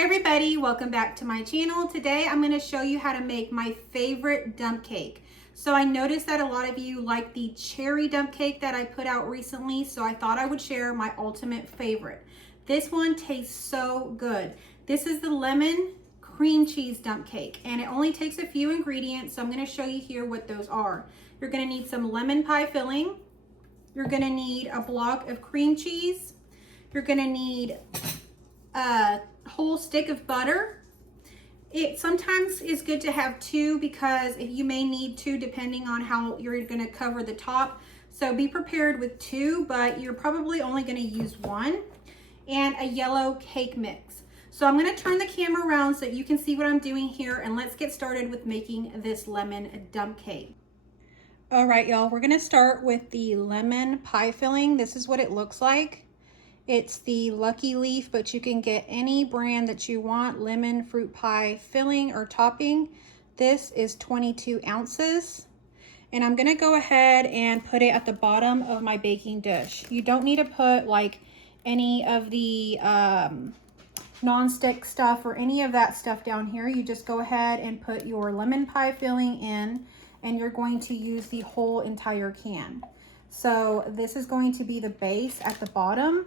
Hi everybody, welcome back to my channel. Today I'm going to show you how to make my favorite dump cake. So I noticed that a lot of you like the cherry dump cake that I put out recently, so I thought I would share my ultimate favorite. This one tastes so good. This is the lemon cream cheese dump cake, and it only takes a few ingredients, so I'm going to show you here what those are. You're going to need some lemon pie filling. You're going to need a block of cream cheese. You're going to need a whole stick of butter. It sometimes is good to have two because you may need two depending on how you're going to cover the top. So be prepared with two, but you're probably only going to use one. And a yellow cake mix. So I'm going to turn the camera around so you can see what I'm doing here, and let's get started with making this lemon dump cake. All right, y'all, we're going to start with the lemon pie filling. This is what it looks like. It's the Lucky Leaf, but you can get any brand that you want, lemon fruit pie filling or topping. This is 22 ounces. And I'm gonna go ahead and put it at the bottom of my baking dish. You don't need to put like any of the non-stick stuff or any of that stuff down here. You just go ahead and put your lemon pie filling in, and you're going to use the whole entire can. So this is going to be the base at the bottom.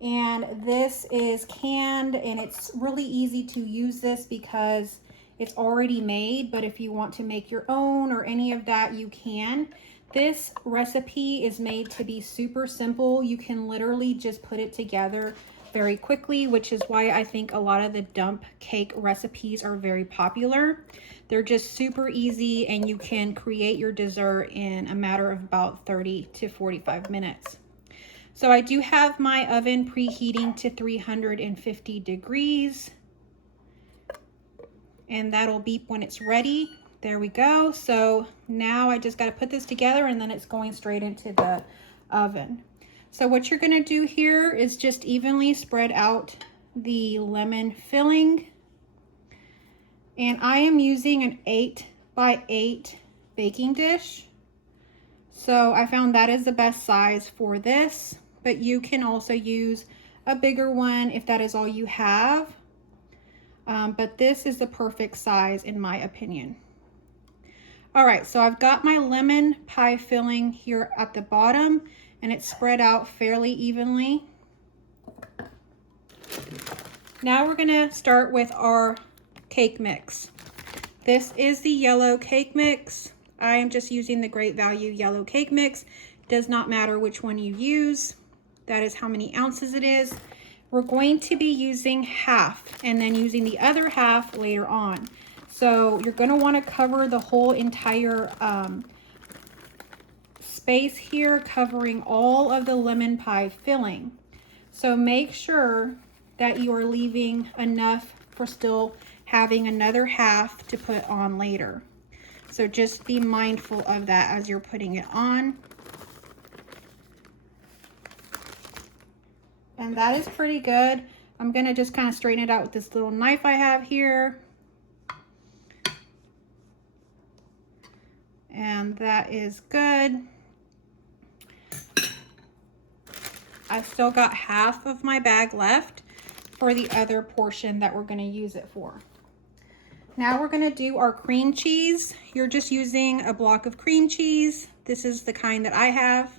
And this is canned, and it's really easy to use this because it's already made, but if you want to make your own or any of that, you can. This recipe is made to be super simple. You can literally just put it together very quickly, which is why I think a lot of the dump cake recipes are very popular. They're just super easy, and you can create your dessert in a matter of about 30 to 45 minutes. So I do have my oven preheating to 350 degrees, and that'll beep when it's ready. There we go. So now I just got to put this together, and then it's going straight into the oven. So what you're going to do here is just evenly spread out the lemon filling. And I am using an 8 by 8 baking dish. So I found that is the best size for this, but you can also use a bigger one if that is all you have. But this is the perfect size in my opinion. All right, so I've got my lemon pie filling here at the bottom, and it's spread out fairly evenly. Now we're gonna start with our cake mix. This is the yellow cake mix. I am just using the Great Value yellow cake mix. Does not matter which one you use. That is how many ounces it is. We're going to be using half and then using the other half later on. So you're going to want to cover the whole entire space here, covering all of the lemon pie filling. So make sure that you are leaving enough for still having another half to put on later. So just be mindful of that as you're putting it on. And that is pretty good. I'm gonna just kind of straighten it out with this little knife I have here. And that is good. I've still got half of my bag left for the other portion that we're gonna use it for. Now we're gonna do our cream cheese. You're just using a block of cream cheese. This is the kind that I have.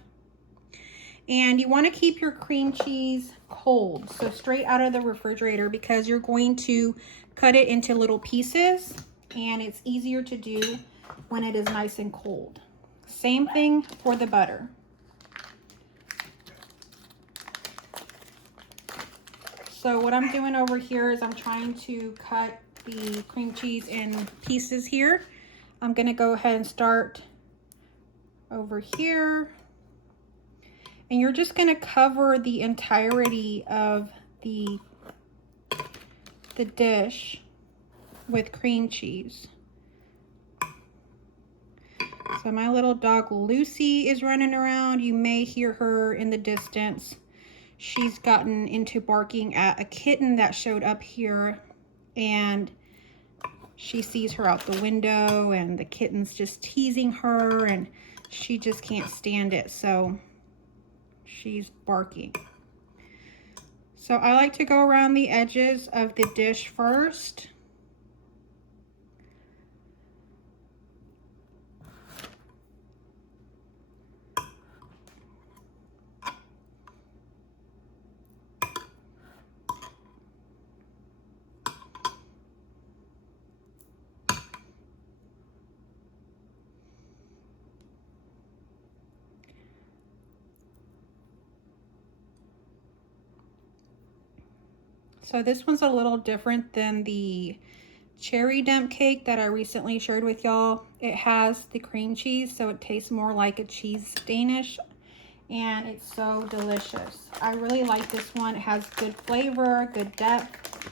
And you wanna keep your cream cheese cold, so straight out of the refrigerator, because you're going to cut it into little pieces, and it's easier to do when it is nice and cold. Same thing for the butter. So what I'm doing over here is I'm trying to cut the cream cheese in pieces here. I'm gonna go ahead and start over here. And you're just gonna cover the entirety of the dish with cream cheese. So my little dog Lucy is running around. You may hear her in the distance. She's gotten into barking at a kitten that showed up here, and she sees her out the window, and the kitten's just teasing her, and she just can't stand it, so she's barking. So I like to go around the edges of the dish first. So this one's a little different than the cherry dump cake that I recently shared with y'all. It has the cream cheese, so it tastes more like a cheese Danish, and it's so delicious. I really like this one. It has good flavor, good depth.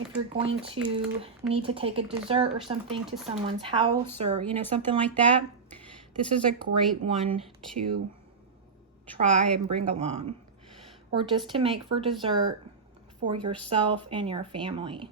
If you're going to need to take a dessert or something to someone's house, or something like that, this is a great one to try and bring along, or just to make for dessert for yourself and your family.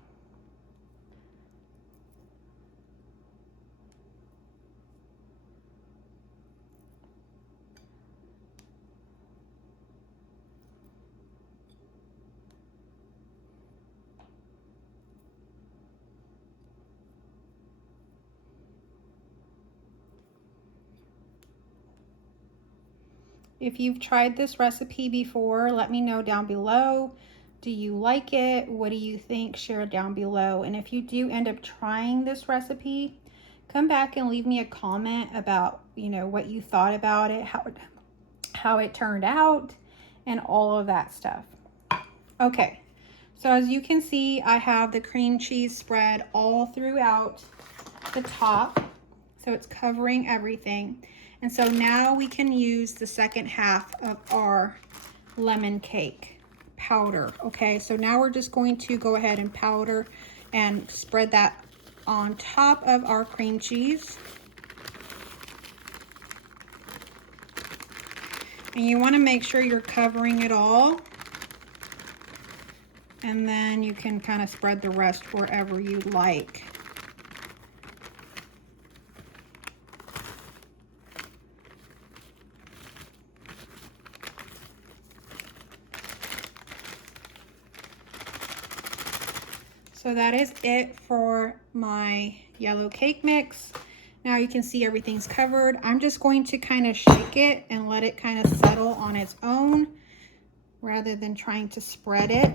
If you've tried this recipe before, let me know down below. Do you like it? What do you think? Share it down below. And if you do end up trying this recipe, come back and leave me a comment about, what you thought about it, how it turned out, and all of that stuff. Okay, so as you can see, I have the cream cheese spread all throughout the top, so it's covering everything. And so now we can use the second half of our lemon cake powder. Okay, so now we're just going to go ahead and powder and spread that on top of our cream cheese. And you want to make sure you're covering it all. And then you can kind of spread the rest wherever you like. So that is it for my yellow cake mix. Now you can see everything's covered. I'm just going to kind of shake it and let it kind of settle on its own rather than trying to spread it.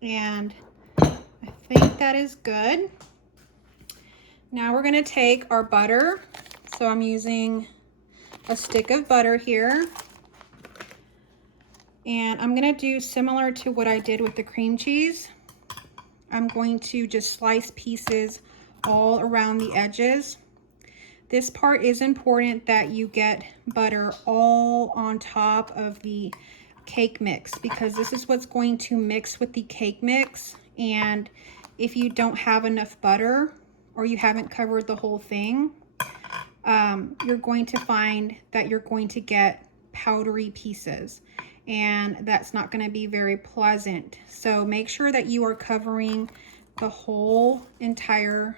And I think that is good. Now we're going to take our butter. So I'm using a stick of butter here. And I'm going to do similar to what I did with the cream cheese. I'm going to just slice pieces all around the edges. This part is important, that you get butter all on top of the cake mix, because this is what's going to mix with the cake mix. And if you don't have enough butter, or you haven't covered the whole thing, you're going to find that you're going to get powdery pieces, and that's not going to be very pleasant. So make sure that you are covering the whole entire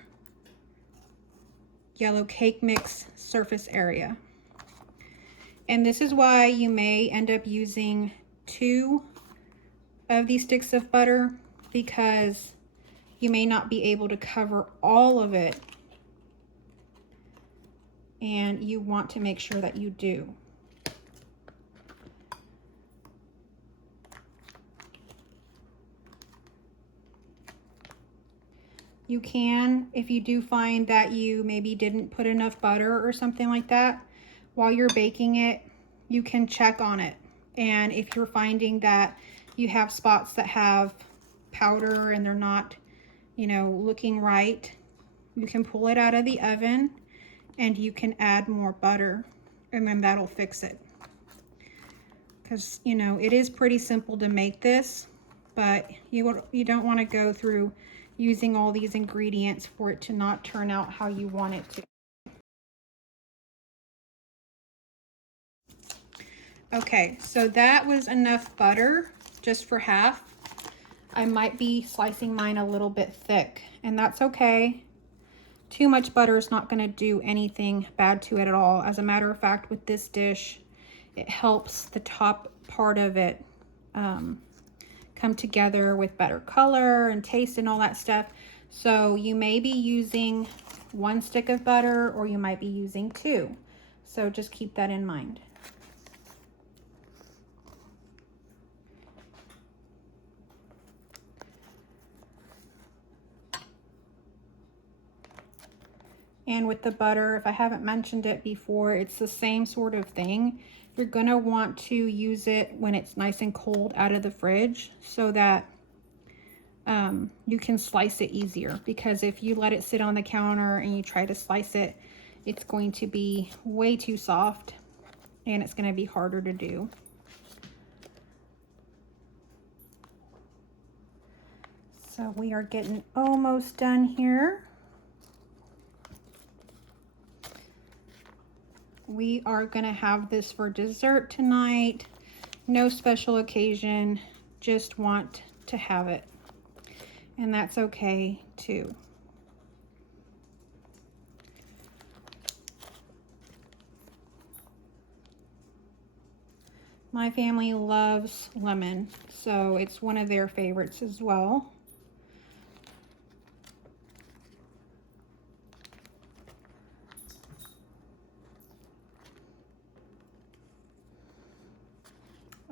yellow cake mix surface area. And this is why you may end up using 2 of these sticks of butter, because you may not be able to cover all of it, and you want to make sure that you do. You can, if you do find that you maybe didn't put enough butter or something like that, while you're baking it, you can check on it. And if you're finding that you have spots that have powder and they're not, looking right, you can pull it out of the oven and you can add more butter, and then that'll fix it. Because, it is pretty simple to make this, but you don't want to go through using all these ingredients for it to not turn out how you want it to. Okay, so that was enough butter just for half. I might be slicing mine a little bit thick, and that's okay. Too much butter is not going to do anything bad to it at all. As a matter of fact, with this dish, it helps the top part of it come together with better color and taste and all that stuff. So you may be using 1 stick of butter, or you might be using 2. So just keep that in mind. And with the butter, if I haven't mentioned it before, it's the same sort of thing. You're gonna want to use it when it's nice and cold out of the fridge, so that you can slice it easier, because if you let it sit on the counter and you try to slice it, it's going to be way too soft and it's going to be harder to do. So we are getting almost done here. We are going to have this for dessert tonight. No special occasion, just want to have it. And that's okay too. My family loves lemon, so it's one of their favorites as well.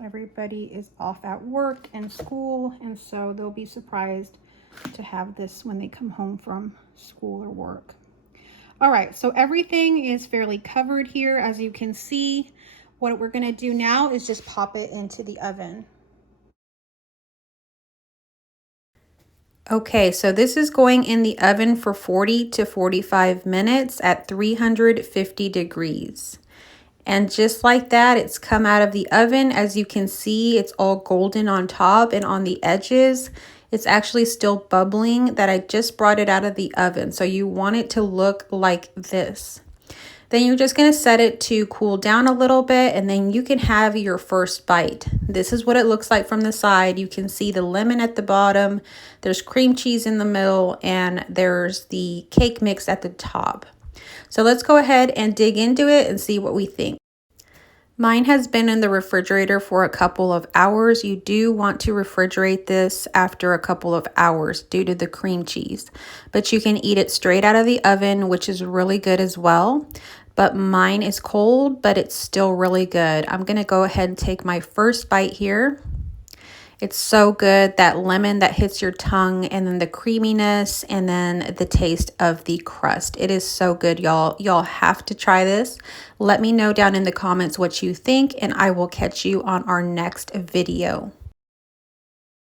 Everybody is off at work and school, and so they'll be surprised to have this when they come home from school or work. All right, so everything is fairly covered here, as you can see. What we're going to do now is just pop it into the oven. Okay, so this is going in the oven for 40 to 45 minutes at 350 degrees. And just like that, it's come out of the oven. As you can see, it's all golden on top, and on the edges, it's actually still bubbling that I just brought it out of the oven. So you want it to look like this. Then you're just going to set it to cool down a little bit, and then you can have your first bite. This is what it looks like from the side. You can see the lemon at the bottom, there's cream cheese in the middle, and there's the cake mix at the top. So let's go ahead and dig into it and see what we think. Mine has been in the refrigerator for a couple of hours. You do want to refrigerate this after a couple of hours due to the cream cheese, but you can eat it straight out of the oven, which is really good as well. But mine is cold, but it's still really good. I'm going to go ahead and take my first bite here. It's so good, that lemon that hits your tongue, and then the creaminess, and then the taste of the crust. It is so good, y'all. Y'all have to try this. Let me know down in the comments what you think, and I will catch you on our next video.